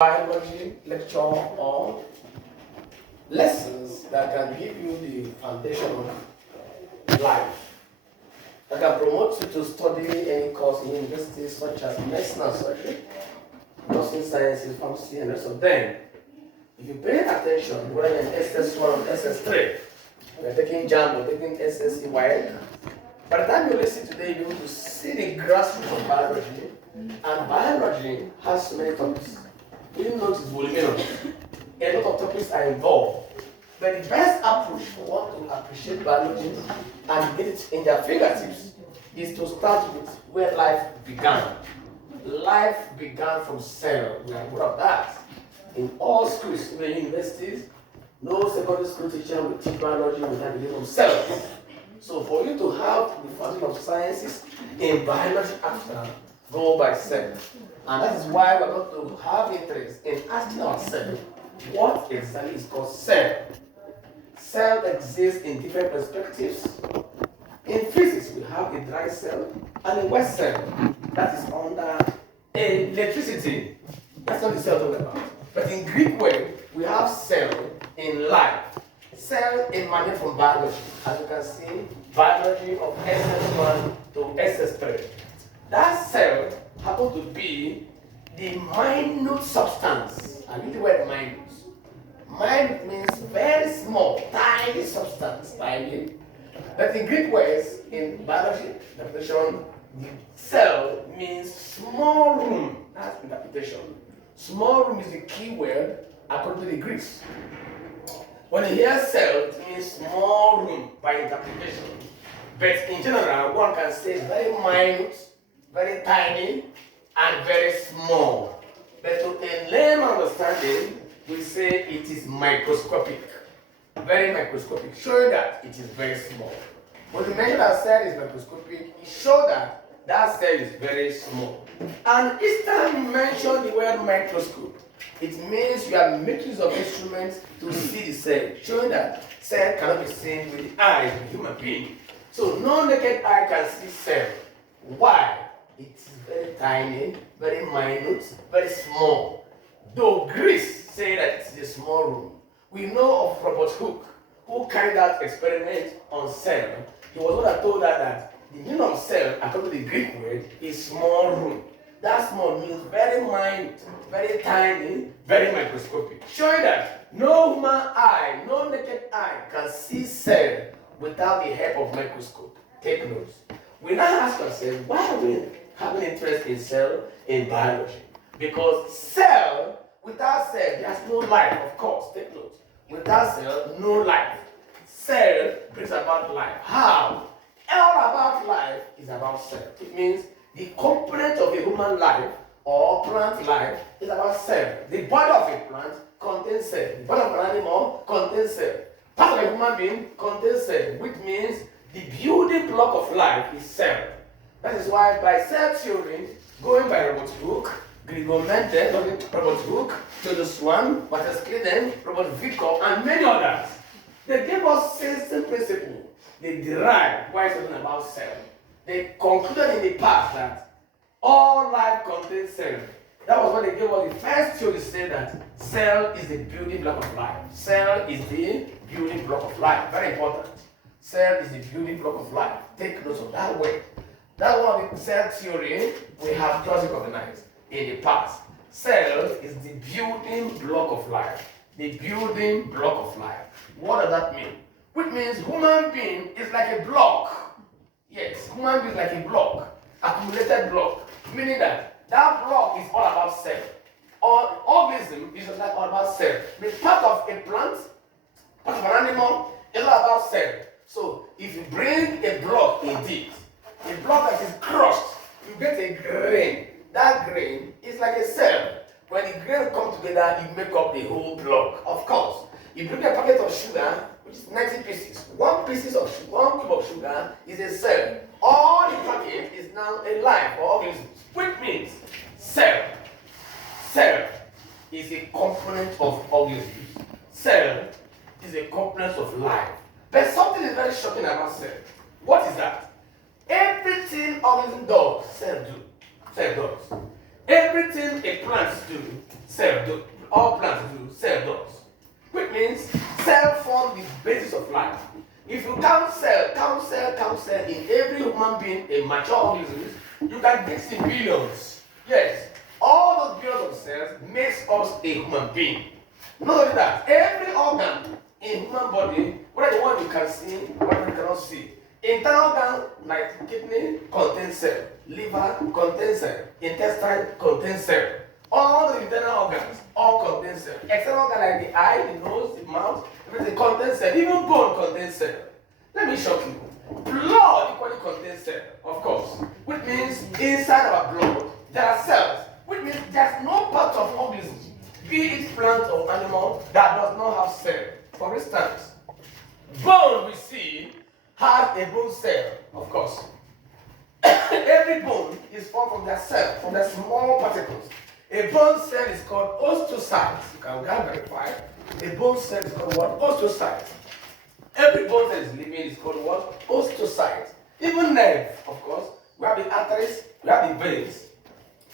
biology lecture or lessons that can give you the foundation of life, that can promote you to study any course in universities such as medicine and surgery, nursing sciences, pharmacy, and the rest of them. If you pay attention, whether in SS1 or SS3, you're taking JAMB or taking SSC WAEC, by the time you listen today, you're going to see the grassroots of biology, and biology has so many topics. Even though it's voluminous, a lot of topics are involved. But the best approach for one to appreciate biology and get it in their fingertips is to start with where life began. Life began from cell. We are aware of that. In all schools, in the universities, no secondary school teacher will teach biology without beginning from cells. So for you to have the foundation of sciences in biology after, go by cell. And that is why we're going to have interest in asking ourselves what exactly is called cell. Cell exists in different perspectives. In physics, we have a dry cell and a wet cell that is under electricity. That's not the cell we're talking about. But in Greek way, we have cell in life. Cell emanates from biology. As you can see, biology of SS1 to SS3. That cell happens to be the minute substance. I mean the word minute. Minute means very small, tiny substance, tiny. But in Greek words, in biology definition, the cell means small room. That's interpretation. Small room is the key word according to the Greeks. When you hear cell, it means small room by interpretation. But in general, one can say it's very minute, very tiny, and very small. But to a layman understanding, we say it is microscopic. Very microscopic, showing that it is very small. When you mention that cell is microscopic, it shows that that cell is very small. And each time you mention the word microscope, it means you are making use of instruments to see the cell, showing that cell cannot be seen with the eyes of a human being. So no naked eye can see cell. Why? It is very tiny, very minute, very small. Though Greece say that it is a small room, we know of Robert Hooke, who carried out experiment on cell. He was one that told us that the meaning of cell, according to the Greek word, is small room. That small means very minute, very tiny, very microscopic, showing that no human eye, no naked eye can see cell without the help of microscope. Take notes. We now ask ourselves, why are we having interest in cell in biology? Because cell, without cell, there's no life, of course. Take notes. Without cell, no life. Cell brings about life. How? All about life is about cell. It means the component of a human life or plant life is about cell. The body of a plant contains cell. The body of an animal contains cell. Part of a human being contains cell, which means the building block of life is cell. That is why by cell theory, going by Robert Hooke, Gregor Mendel, Robert Hooke, Jonas Swan, Walter Scleden, Robert Victor, and many others, they gave us same principle. They derived why something about cell. They concluded in the past that all life contains cell. That was what they gave us the first theory to say that cell is the building block of life. Cell is the building block of life. Very important. Cell is the building block of life. Take note of that word. That one of the cell theory we have just recognized in the past. Cell is the building block of life. The building block of life. What does that mean? Which means human being is like a block. Yes, human being is like a block. Accumulated block. Meaning that block is all about cell. Or organism is like all about cell. The part of a plant, part of an animal is all about cell. So if you bring a block indeed, a block that is crushed, you get a grain. That grain is like a cell. When the grain come together, you make up the whole block. Of course, you bring a packet of sugar, which is 90 pieces. One cube of sugar is a cell. All the packet is now a life or organism, which means cell. Cell is a component of organisms. Cell is a component of life. But something is very shocking about cell. What is that? Everything organism does, cell do. Cell does. Everything a plant do, cell do. All plants do, cell does. Which means cell form the basis of life. If you count cell in every human being, a mature organism, you can get in billions. Yes, all those billions of cells makes us a human being. Not only that, every organ in human body, whether the one you can see, whether you cannot see, internal organ like kidney contains cell, liver contains cell, intestine contains cell. All the internal organs all contain cell. External organ like the eye, the nose, the mouth, everything contains cell. Even bone contains cell. Let me shock you. Blood equally contains cell, of course. Which means inside our blood there are cells. Which means there's no part of organism, be it plant or animal, that does not have cell. For instance, bone we see has a bone cell, of course. Every bone is formed from their cell, from their small particles. A bone cell is called osteocyte. You can verify. A bone cell is called what? Osteocyte. Every bone cell is living is called what? Osteocyte. Even nerve, of course. We have the arteries, we have the veins,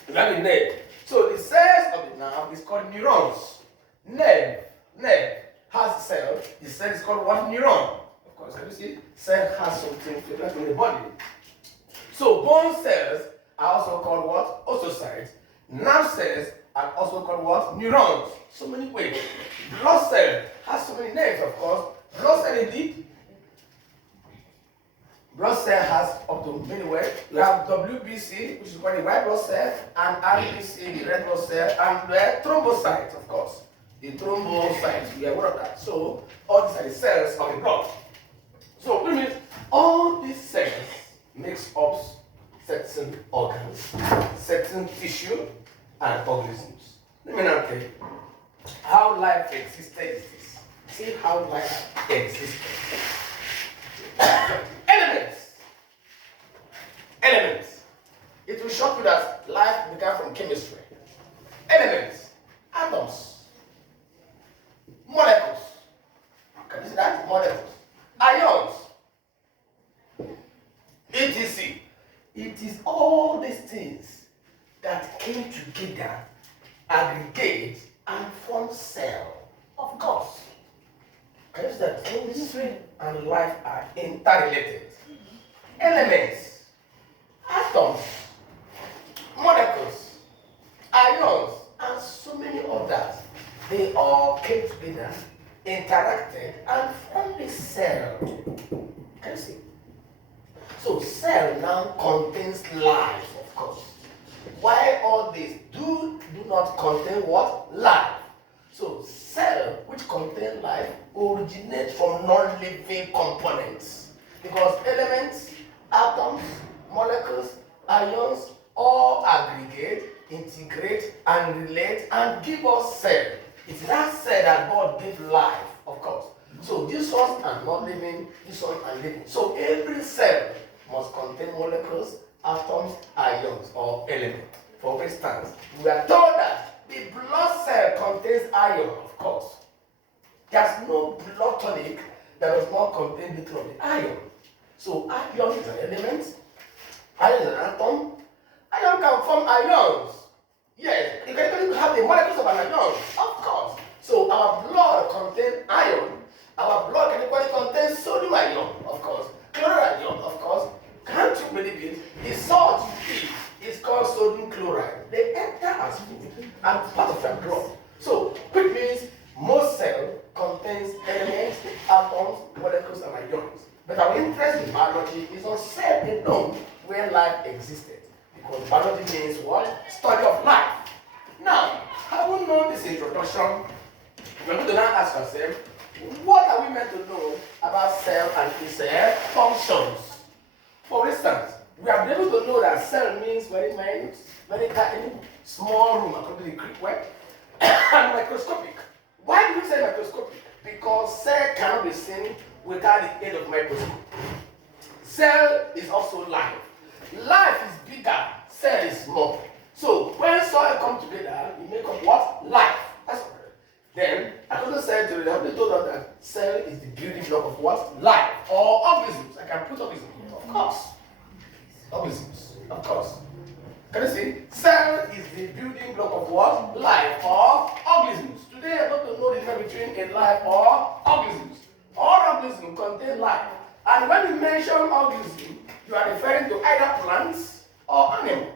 we have the nerve. So the cells of the nerve is called neurons. Nerve has a cell. The cell is called what? Neuron. Of course, can you see? Cell has something to do in the body. So bone cells are also called what? Osteocytes. Nerve cells are also called what? Neurons. So many ways. Blood cell has so many names, of course. Blood cell indeed. Blood cell has up to many ways. We have WBC, which is called the white blood cell, and RBC, the red blood cell, and the thrombocytes, of course. The thrombocytes, we are aware of that. So all these are the cells of the blood. So which means all these cells makes up certain organs, certain tissue, and organisms. Let me now tell you how life existed is this. See how life existed. Elements. It will shock you that life began from chemistry. Elements, atoms, molecules. Can you see that? Molecules. Ions. etc. It is all these things that came together, aggregate, and form cell. Of course. Can you see that chemistry and life are interrelated? Elements, atoms, molecules, ions, and so many others, they all came together, interacted, and formed a cell. Can you see? So cell now contains life, of course. While all these do not contain what? Life. So cell which contain life originates from non-living components. Because elements, atoms, molecules, ions all aggregate, integrate, and relate and give us cell. It's that cell that God gave life, of course. So these ones are not living, these ones are living. So every cell must contain molecules, atoms, ions, or elements. For instance, we are told that the blood cell contains iron, of course. There's no blood tonic that does not contain the iron. So iron is an element, iron is an atom. Iron can form ions. Yes, you can even have the molecules of an ion, of course. So our blood contains iron. Our blood can equally contain sodium ion, of course. Chloride ion, of course. Can't you believe it? The salt you eat is called sodium chloride. They enter as food and part of your blood. So, which means most cell contains elements, atoms, molecules, and ions. But our interest in biology is on cell alone where life existed. Because biology means what? Study of life. Now, having known this introduction, we're going to now ask ourselves, what are we meant to know about cell and its functions? For instance, we have been able to know that cell means very minute, very tiny, small room according to the Greek word, and microscopic. Why do we say microscopic? Because cell cannot be seen without the aid of microscope. Cell is also life. Life is bigger, cell is small. So when soil come together, we make up what? Life. That's okay. Then, according to cell theory, they told us that cell is the building block of what? Life. Or organisms. I can put organisms. Of course. Organisms. Of course. Can you see? Cell is the And when you mention organism, you are referring to either plants or animal.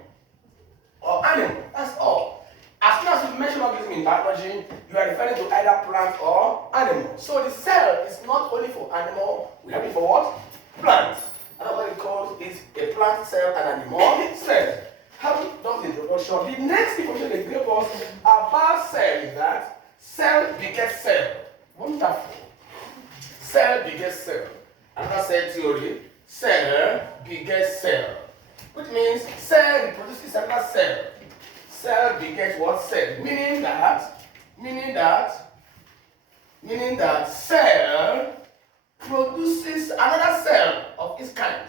That's all. As soon as you mention organism in biology, you are referring to either plant or animal. So the cell is not only for animal, we have it for what? Plant. And what it calls is a plant cell and animal cell. Having done the introduction, the next information they gave us about cell is that cell begets cell. Wonderful. Cell begets cell. Another cell theory, cell begets cell. Which means cell reproduces another cell. Cell begets what? Cell. Meaning that cell produces another cell of its kind.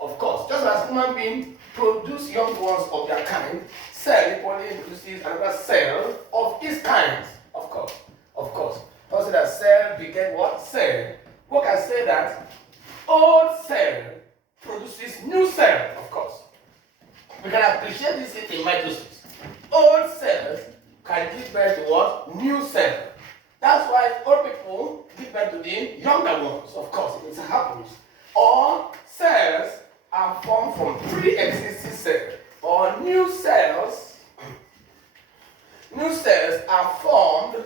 Of course, just as human beings produce young ones of their kind, cell equally produces another cell of its kind. Of course. Also that cell begets what? Cell. What can say that old cell produces new cell, of course. We can appreciate this in mitosis. Old cells can give birth to what? New cell. That's why old people give birth to the younger ones, of course, it happens. Or cells are formed from pre-existing cells. Or new cells are formed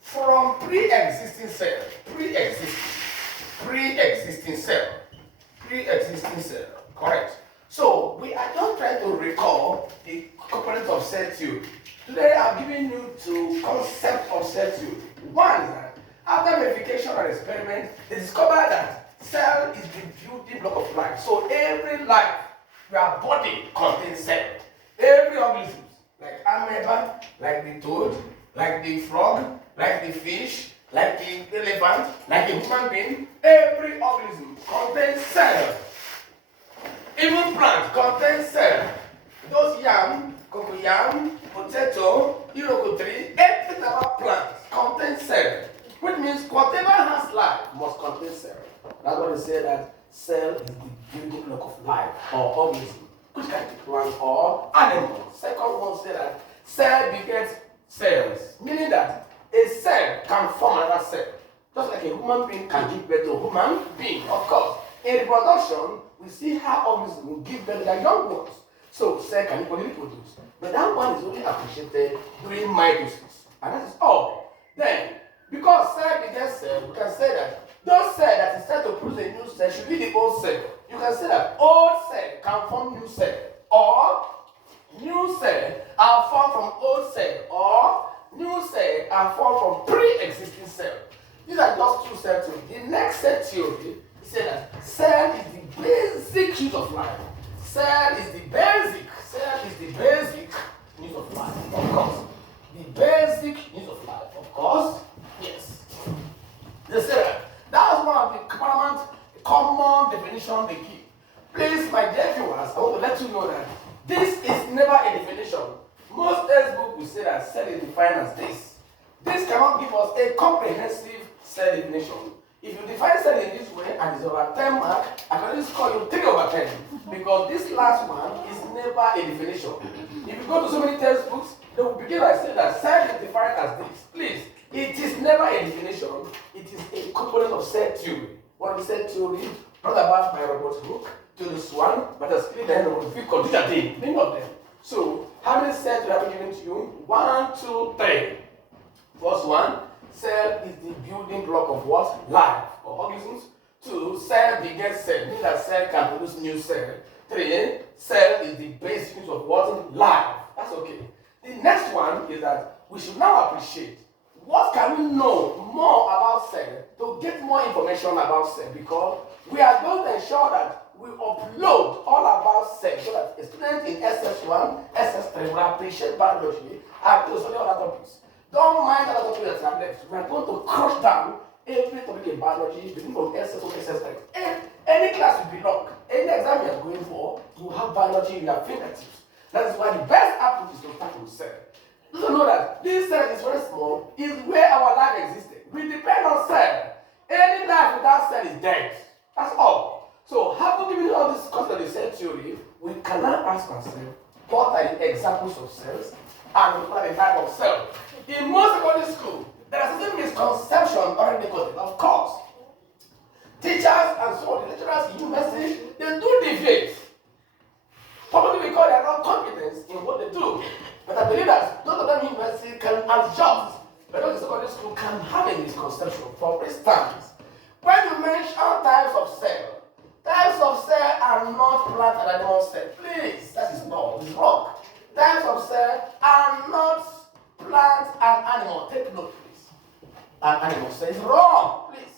from pre-existing cells. Pre-existing cell. Correct. So we are just trying to recall the components of cell theory. Today I'm giving you two concepts of cell theory. One is that after verification and experiment, they discovered that cell is the building block of life. So every life, your body contains cell. Every organism, like amoeba, like the toad, like the frog, like the fish, like the elephant, like the human being, every organism contains cell. Even plant contains cell. Those yam, cocoyam, potato, iroko tree, everything about plants contains cell. Which means whatever has life must contain cell. That's why they say that cell is the building block of life or organism, which can be plant or animal. Second one say that cell begets cells, meaning that a cell can form another cell. Just like a human being can give birth to a human being, of course. In reproduction, we see how organisms will give birth to their young ones. So cell can equally reproduce. But that one is only appreciated during mitosis. And that is all. Then, because cell begets cell, we can say that those cells that is said to produce a new cell should be the old cell. You can say that old cell can form new cell. Or new cell are formed from old cell. Or new cell are formed from pre-existing cell. These are just two cell theories. The next cell theory says that cell is the basic use of life. Cell is the basic use of life, of course. The basic use of life, of course, yes. They say that. That's one of the common definition they give. Please, my dear viewers, I want to let you know that this is never a definition. Most textbooks will say that cell is defined as this. This cannot give us a comprehensive cell definition. If you define cell in this way and it's over 10 mark, I can just call you 3 over 10 because this last one is never a definition. If you go to so many textbooks, they will begin by saying that cell is defined as this. Please, it is never a definition. It is a component of cell theory. One of the cell theory brought about by Robert Hooke to this one, but has split the end of the computer day. Many of them. So, how many cells do I have given to you? 1, 2, 3. First one. Cell is the building block of what? Life or organisms. 2, cell begets cell, meaning that cell can produce new cell. 3, cell is the basic use of what? Life. That's okay. The next one is that we should now appreciate what can we know more about cell to get more information about cell, because we are going to ensure that we upload all about cell so that a student in SS1, SS3 will appreciate biology and those other topics. Don't mind the other topics that are left. We are going to crush down every topic in biology, beginning from SS1 to SS3. Any class you belong, any exam you are going for, you have biology in your fingertips. That is why the best approach is to start with cell. You don't know that this cell is very small, is where our life existed. We depend on cell. Any life without cell is dead. That's all. So, having given all this concept of cell theory, we can now ask ourselves, what are the examples of cells and what are the type of cells? In most secondary school, there are certain misconceptions already quoted. Of course, teachers and medicine, they do deviate. Probably because they are not competent in what they do. But I believe that those of them in university can adjust. But those in secondary school can have a misconception. For instance, when you mention types of cell are not plant and animal cell. Please, that is not, it's wrong. Types of cell are not plant and animal. Take note, please. An animal cell is wrong, please.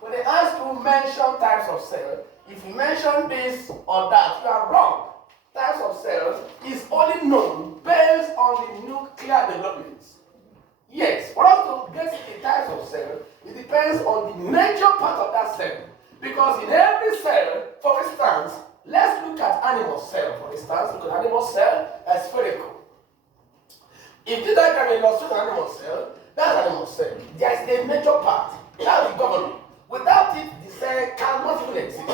When they ask you mention types of cell, if you mention this or that, you are wrong. Types of cells is only known based on the nuclear development. Yes, for us to get the types of cell, it depends on the major part of that cell. Because in every cell, for instance, let's look at animal cell. For instance, look at animal cell as spherical. If this diagram illustrates an animal cell, that's animal cell. There is a major part. That's the governing. Without it, the cell cannot even exist.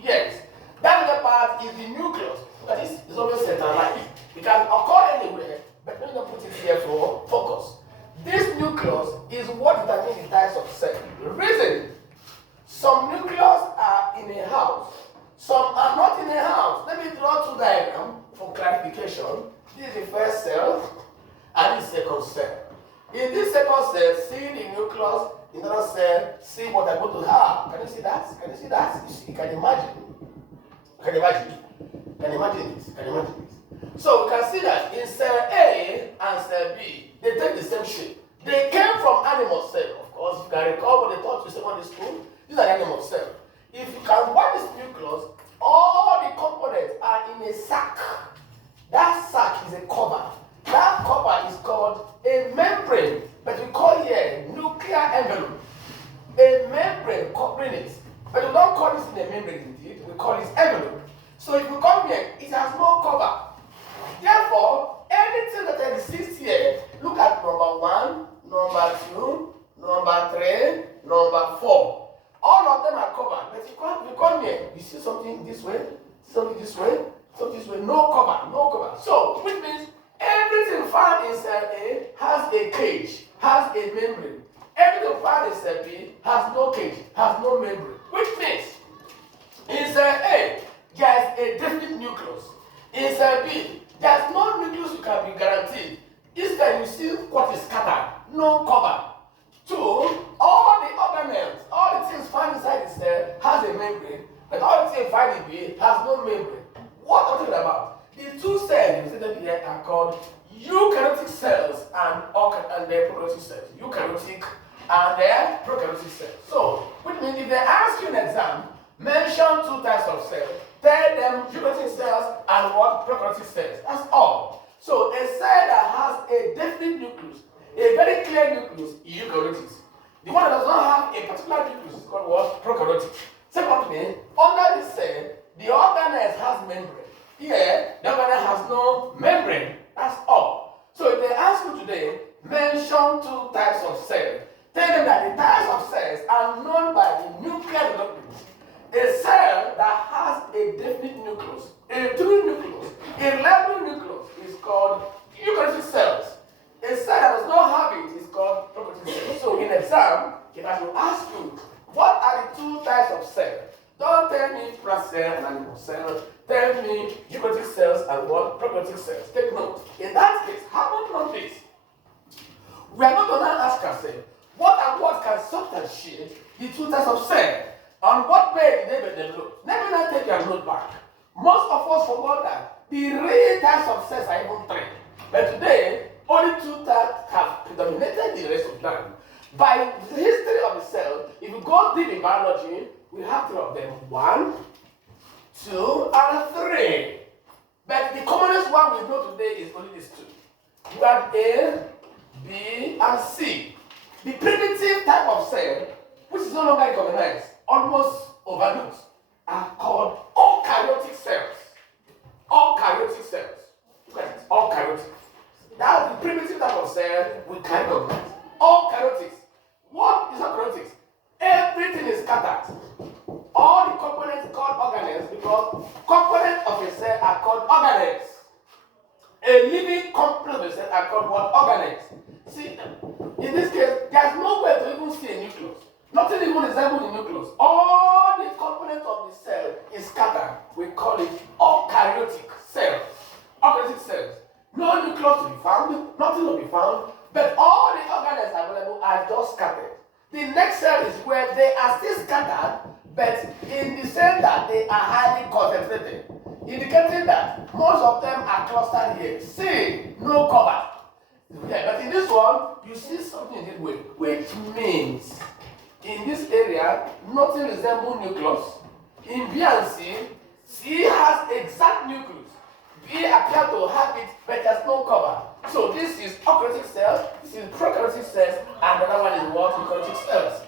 Yes, that major part is the nucleus. That is always centralized. It can occur anywhere, but we're going to put it here for focus. This nucleus is what determines the types of cells. The reason some nucleus are in a house, some are not in a house. Let me draw two diagrams for clarification. This is the first cell and the second cell. In this second cell, see the nucleus, in the other cell, see what I'm going to have. Can you see that? Can you see that? You can imagine. Can you imagine? Can you imagine this? Can you imagine this? So we can see that in cell A and cell B, they take the same shape. They came from animal cell, of course. You can recall what they taught you in secondary school. These are animal cells. If you can watch this nucleus, all the components are in a sac. That sac is a cover. That cover is called a membrane, but we call here nuclear envelope. A membrane covering it. But we don't call this in a membrane indeed, we call it envelope. So if you come here, it has no cover. Therefore, anything that exists here, look at number 1, number 2, number 3, number 4. All of them are covered. But if you come here, you see something this way, something this way, something this way, no cover, no cover. So, which means everything found in cell A has a cage, has a membrane. Everything found in cell B has no cage, has no membrane. Which means, in cell A, there is a definite nucleus. In cell B, there's no nucleus you can be guaranteed. Instead, you see what is scattered, no cover. 2, all the organelles, all the things found inside the cell has a membrane, but all the things found in B has no membrane. What are we talking about? The two cells presented here are called eukaryotic cells and their prokaryotic cells. Eukaryotic and their prokaryotic cells. So, which means if they ask you an exam, mention 2 types of cells. Tell them eukaryotic cells and what prokaryotic cells. That's all. So a cell that has a definite nucleus, a very clear nucleus, is eukaryotic. The one that does not have a particular nucleus is called what? Prokaryotic. Secondly, under this cell, the organelle has membrane. Here, the organelle has no membrane. That's all. So if they ask you today, mention 2 types of cells. Tell them that the types of cells are known by the nuclear development. A cell that has a definite nucleus, a true nucleus, a reliable nucleus is called eukaryotic cells. A cell that does not have it is called prokaryotic cells. So in exam, if I will ask you, what are the 2 types of cells? Don't tell me plant cell and animal cell. Tell me eukaryotic cells and what? Prokaryotic cells. Take note. In that case, how about know this? We are not going to ask ourselves, what and what can substantiate the 2 types of cells? On what page did they develop? Let me not take your note back. Most of us forgot that the real types of cells are even 3. But today, only 2 types have predominated the rest of them. By the history of the cell, if you go deep in biology, we have 3 of them. 1, 2, and 3. But the commonest one we know today is only these 2. You have A, B, and C. The primitive type of cell, which is no longer recognized, almost overlooked, are called eukaryotic cells. Eukaryotic cells. Look at it. Eukaryotic. That's the primitive type of cell we can recognize. Eukaryotics. What is eukaryotics? Everything is scattered. All the components called organelles because components of a cell are called organelles. A living component of a cell are called what? Organelles. See, in this case, there's no way to even see a nucleus. Nothing even resembles the nucleus. All the components of the cell are just scattered. The next cell is where they are still scattered, but in the sense that they are highly concentrated, indicating that most of them are clustered here. See, no cover. Yeah, but in this one, you see something in this way, which means in this area, nothing resembles nucleus. In B and C, C has exact nucleus. B appears to have it, but there's no cover. So this is eukaryotic cells, this is prokaryotic cells, and another one is what? Eukaryotic cells.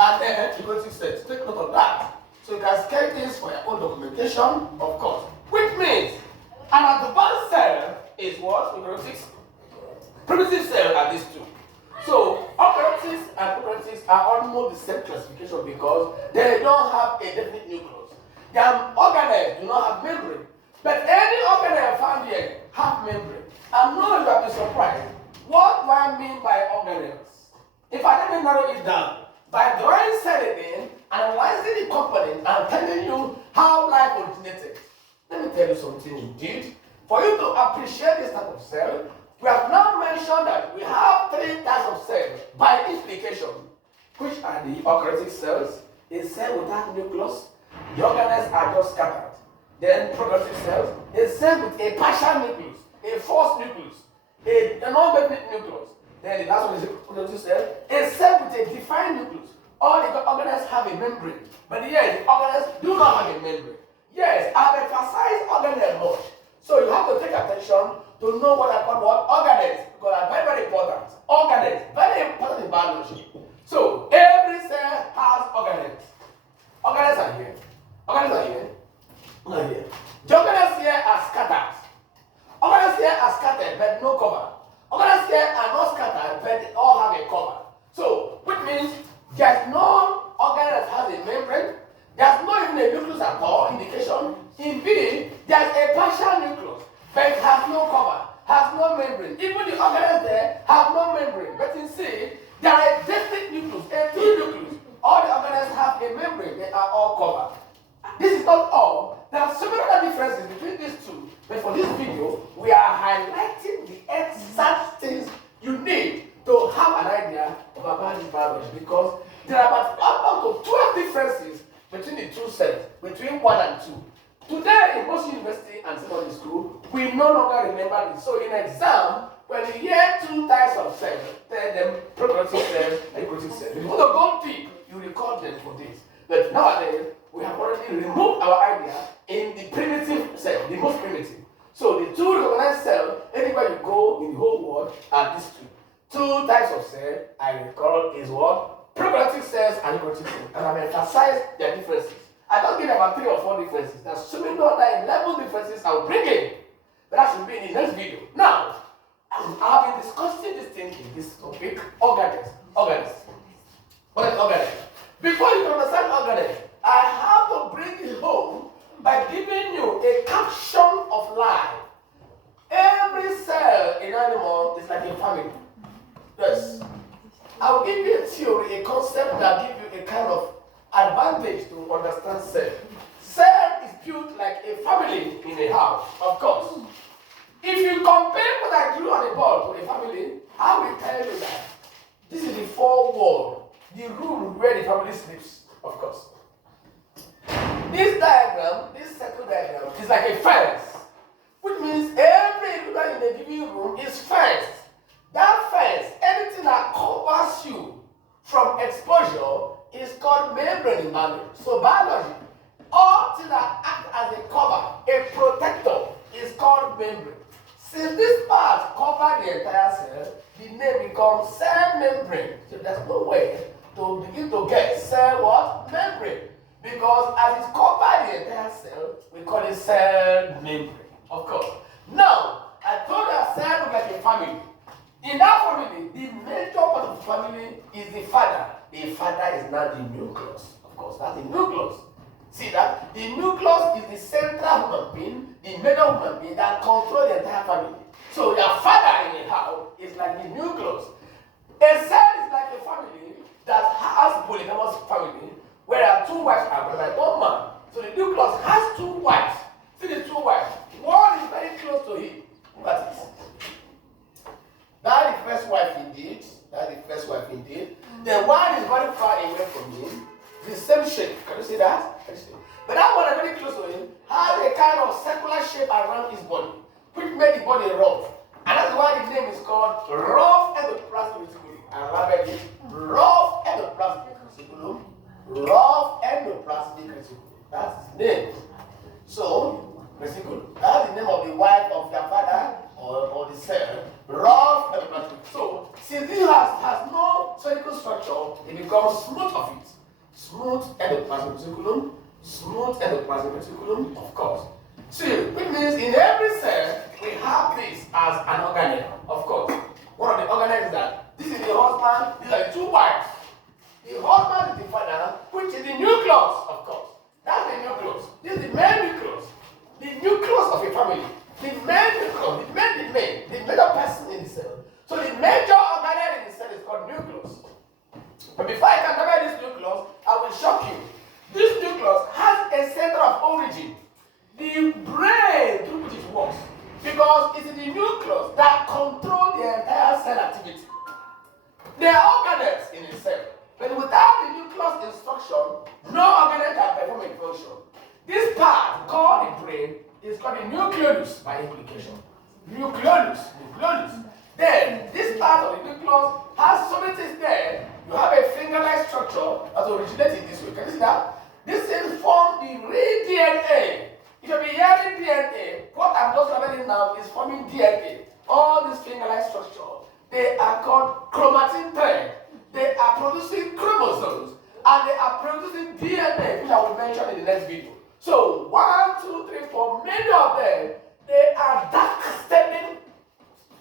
And then eukaryotic cells. Take note of that. So you can scale this for your own documentation, of course. Which means an advanced cell is what? Eukaryotic. Primitive cell are these two. So eukaryotics and prokaryotics are almost the same classification because they don't have a definite nucleus. Their organelles do not have membrane. But any organelle found here have membrane. I know you have been surprised. What do I mean by organelles? If I let me narrow it down, by drawing cell in, analyzing the component, and telling you how life originated. Let me tell you something indeed. For you to appreciate this type of cell, we have now mentioned that we have three types of cells by implication, which are the eukaryotic cells, a cell without nucleus. The organelles are just scattered. Then prokaryotic cells, a cell with a partial nucleus, a false nucleus, a non-definite nucleus. Then the last one is a prokaryotic cell, a cell with a defined nucleus. All the organelles have a membrane, but yes, the organelles do not have a membrane. Yes, I've emphasized organelle much. So you have to take attention to know what I call what organelles, because they're very, very important. Organelles, very important in biology. So every cell has organelles. Organelles are here. Organelles are here. Not here. The organelles here are scattered. Organelles here are scattered, but no cover. Organelles here are not scattered, but they all have a cover. So, which means there's no organelle that has a membrane. There's not even a nucleus at all, indication. In B, there's a partial nucleus, but it has no cover, has no membrane. Even the organelles there have no membrane. But in C, there are a definite nucleus, a true nucleus. All the organelles have a membrane, they are all covered. This is not all. There are several other differences between these two, but for this video, we are highlighting the exact things you need to have an idea of about this biology, because there are about up to 12 differences between the two cells, between 1 and 2. Today, in most university and secondary school, we no longer remember this. So in exam, when you hear two types of cells, tell them prokaryotic cells and eukaryotic cells. If you want to go deep, you record them for this. But nowadays, we have already removed our idea in the primitive cell, the most primitive. So the two recognized cells, anywhere you go in the whole world, are these two. Two types of cells I recall is what? Prokaryotic cells and eukaryotic cells. And I've emphasized their differences. I don't give about 3 or 4 differences. There's so many other 11 differences I'll bring in. But that should be in the next video. Now, I've been discussing this thing in this topic, organelles. Organelles. What is organelle? Before you can understand organelle, I have to bring it home by giving you a caption of life. Every cell in animal is like a family. Yes. I will give you a theory, a concept that gives you a kind of advantage to understand cell. Cell is built like a family in a house, of course. If you compare what I drew on the board to a family, I will tell you that this is the 4 wall, the room where the family sleeps, of course. This diagram, this circle diagram, is like a fence, which means every individual in the given room is fenced. That fence, anything that covers you from exposure is called membrane in biology. So biology, all things that act as a cover, a protector, is called membrane. Since this part covers the entire cell, the name becomes cell membrane. So there's no way to begin to get cell what? Membrane. Because as it covers the entire cell, we call it cell membrane, of course. Now, I told you a cell looks like a family. In that family, the major part of the family is the father. The father is not the nucleus. Of course, that's the nucleus. See that? The nucleus is the central human being, the major human being that controls the entire family. So your father in the house is like the nucleus. A cell is like a family that has polygamous family, where there are 2 wives and by 1 man. So the nucleus has 2 wives. See the 2 wives. One is very close to him. Look at it. That is the first wife indeed. That's the first wife indeed. The one is very far away from him. The same shape. Can you see that? Can you see? But that one very close to him has a kind of circular shape around his body, which made the body rough. And that's why the name is called rough endoplasmic reticulum. And remember it, rough endoplasmic reticulum. Rough endoplasmic reticulum. That's his name. So, reticulum. That's the name of the wife of their father or the cell. Rough endoplasmic. So, since it has no spherical structure, it becomes smooth of it. Smooth endoplasmic reticulum. Smooth endoplasmic reticulum, of course. See, which means in every cell, we have this as an organelle, of course. One of the organelles is that this is the husband, these are the two wives. The husband is the father, which is the nucleus, of course. That's the nucleus. This is the main nucleus. The nucleus of a family. The main nucleus, the major person in the cell. So the major organelle in the cell is called nucleus. But before I can cover this nucleus, I will shock you. This nucleus has a center of origin. The brain through which it works. Because it's the nucleus that controls the entire cell activity. There are organelles in a cell. But without the nucleus instruction, no organelle can perform a function. This part, called the brain, is called the nucleus by implication. Nucleus. Then, this part of the nucleus has so many things there. You have a finger-like structure that originated this way. Can you see that? This thing forms the real DNA. If you be hearing DNA, what I'm just learning now is forming DNA. All these finger-like structure, they are called chromatin thread. They are producing chromosomes and they are producing DNA, which I will mention in the next video. So 1, 2, 3, 4, many of them, they are dark staining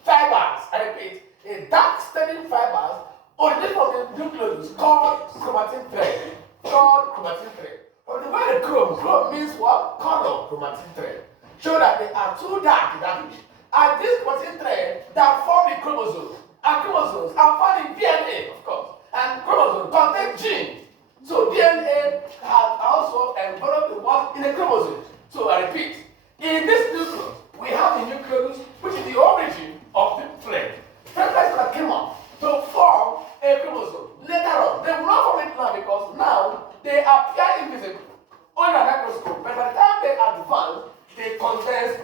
fibers. I repeat, a dark staining fibers originate from the nucleus called chromatin thread. But the way the chrome means what? Color chromatin thread. Show that they are too dark in that image. And this chromatin thread that form the chromosomes. And chromosomes are found in DNA, of course. And chromosomes contain gene. So DNA has also enveloped the what in the chromosome. So I repeat, in this nucleus, we have the nucleus, which is the origin of the thread. Threads that came up to form a chromosome. Later on, they will not form it now because now they appear invisible under a microscope. But by the time they advance, they condense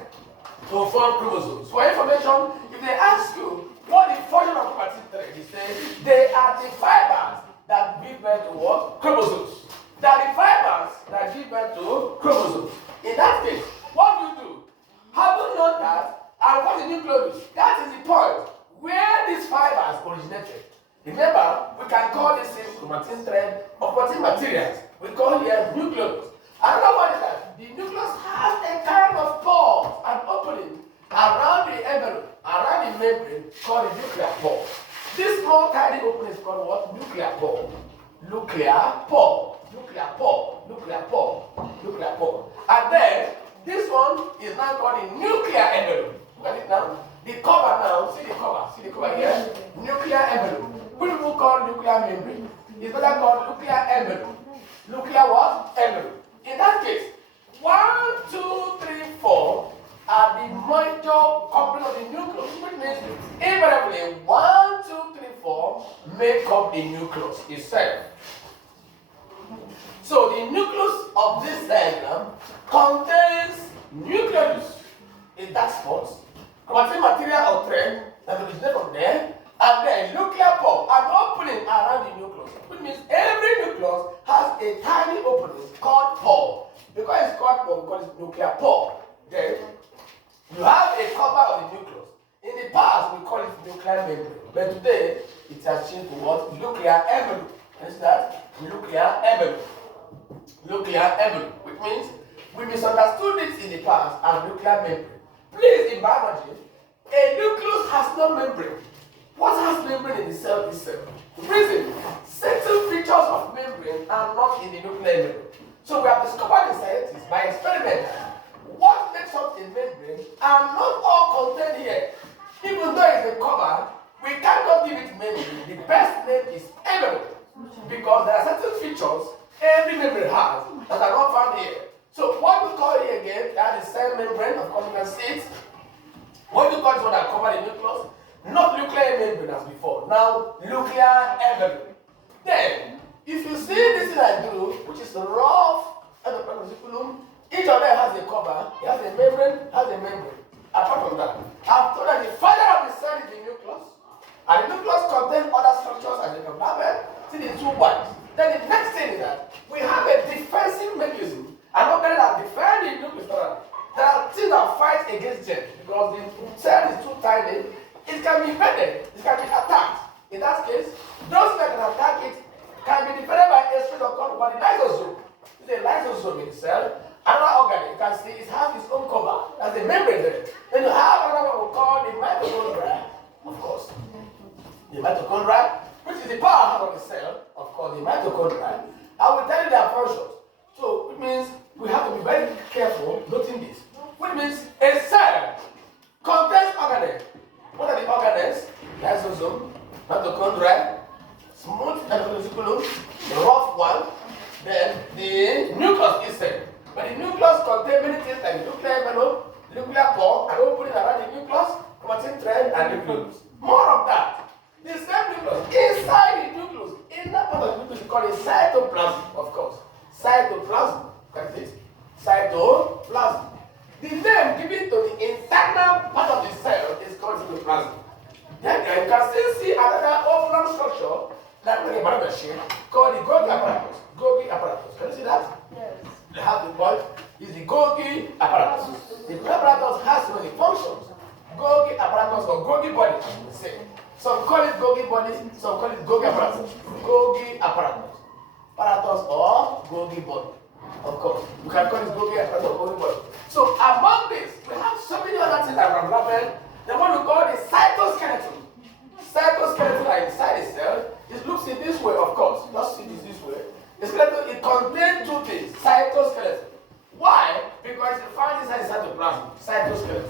to form chromosomes. For information, if they ask you what the function of chromatin thread is, they are the fibers that give birth to what? Chromosomes. They are the fibers that give birth to chromosomes. In that case, what do you do? Have you known that? And what is the nucleus? That is the point where these fibers originated. Remember, we can call this thing chromatin thread or protein materials. We call here nucleus. Another one is that the nucleus has a kind of pore, an opening around the envelope, around the membrane, called the nuclear pore. This small tiny opening is called what? Nuclear pore. And then, this one is now called the nuclear envelope. Look at it now. The cover now, see the cover here? Nuclear envelope. What do we call nuclear membrane? It's better called nuclear envelope. Nuclear what? Envelope. In that case, 1, 2, 3, 4 are the major components of the nucleus, which means invariably 1, 2, 3, 4 make up the nucleus itself. So the nucleus of this diagram contains nucleus in dark spots, chromatin material or thread that originates from there, and then nuclear pore, an opening around the nucleus, which means every nucleus has a tiny opening called pore. Because it's called pore, we call it nuclear pore. Then you have a cover of the nucleus. In the past, we call it nuclear membrane, but today it has changed to what? Nuclear envelope. Is that nuclear envelope? Nuclear envelope, which means we misunderstood it in the past as nuclear membrane. Please, in biology, a nucleus has no membrane. What has membrane in the cell itself? Reason, certain features of membrane are not in the nuclear membrane. So we have discovered in scientists by experiment what makes up a membrane are not all contained here. Even though it's a cover, we cannot give it membrane. The best name is envelope because there are certain features every membrane has that are not found here. So what we call it again, that is cell membrane, of course you can see it. What do you call this one that covers the nucleus? Not nuclear DNA membrane as before. Now, nuclear envelope. Then, if you see this thing I do, which is the rough endoplasmic reticulum, each of them has a cover, it has a membrane, Apart from that, I've told that the father of the cell is the nucleus, and the nucleus contains other structures as you can have. See the two whites. Then the next thing is that we have a defensive mechanism, an organ that defends the nucleus. There are things that fight against germs because the cell is too tiny. It can be invaded, it can be attacked. In that case, those that can attack it can be defended by a structure called the lysosome. It's a lysosome in the cell. Another organ you can see it has its own cover. That's the membrane there. Then you have another one we call the mitochondria, of course. The mitochondria, which is the powerhouse of the cell, of course, the mitochondria. I will tell you their functions. So it means we have to be very careful noting this. Which means a cell contains organelles. What are the organelles? Lysosome, mitochondria, smooth endoplasmic, the rough one, then the nucleus itself. But the nucleus contains many things like nuclear envelope, nuclear core, and opening around the nucleus, chromatin thread, and nucleus. More of that. The same nucleus, inside the nucleus, in that part of the nucleus, we call it cytoplasm, of course. Cytoplasm, look at it. Cytoplasm. The name given to the internal part of the cell is called cytoplasm. Then you can still see another oblong structure that we have a shape called the Golgi apparatus. Golgi apparatus. Can you see that? Yes. They have the point is the Golgi apparatus. The Golgi apparatus has so many functions. Golgi apparatus or Golgi body, as we say. Some call it Golgi body, some call it Golgi apparatus. Golgi apparatus. Apparatus or Golgi body. Of course, you can call it Golgi apparatus or Golgi body. So among this, we have so many other things that are rapid. The one we call the cytoskeleton. Cytoskeleton are inside the cell. It looks in this way, of course. Just see this way. The skeleton, it contains two things. Cytoskeleton. Why? Because you find inside the cytoplasm. Cytoskeleton.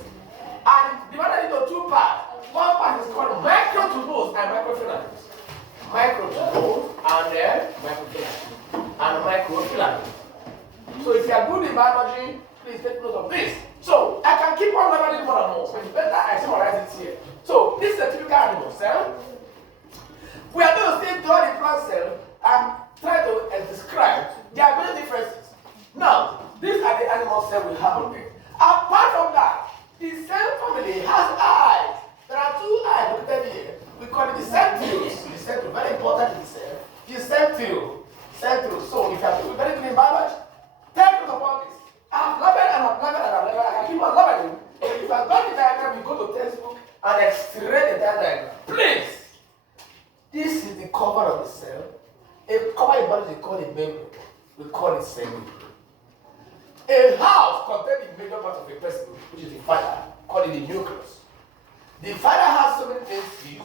And divided into two parts. One part is called microtubules and microfilaments. Microtubules and then microfilaments. And microfilaments. So if you are good in biology, please take note of this. So I can keep on learning more and more. So it's better I summarize it here. So this is a typical animal cell. We are going to still draw the plant cell and try to describe their many differences. Now, these are the animal cells we have on there. Apart from that, the cell family has eyes. There are two eyes located here. We call it the centrioles. The centriole, very important in the cell. The centriole. Centriole. So if you are very good in biology, take note about this. I've labeled and I've labeled and I've labeled. I can keep on labeling. If I've got the diagram, we go to textbook and extract the diagram. Please. This is the cover of the cell. A cover in biology is called a membrane. We call it cell membrane. A house contains the major part of a person, which is the fiber, called it the nucleus. The fiber has so many things we use to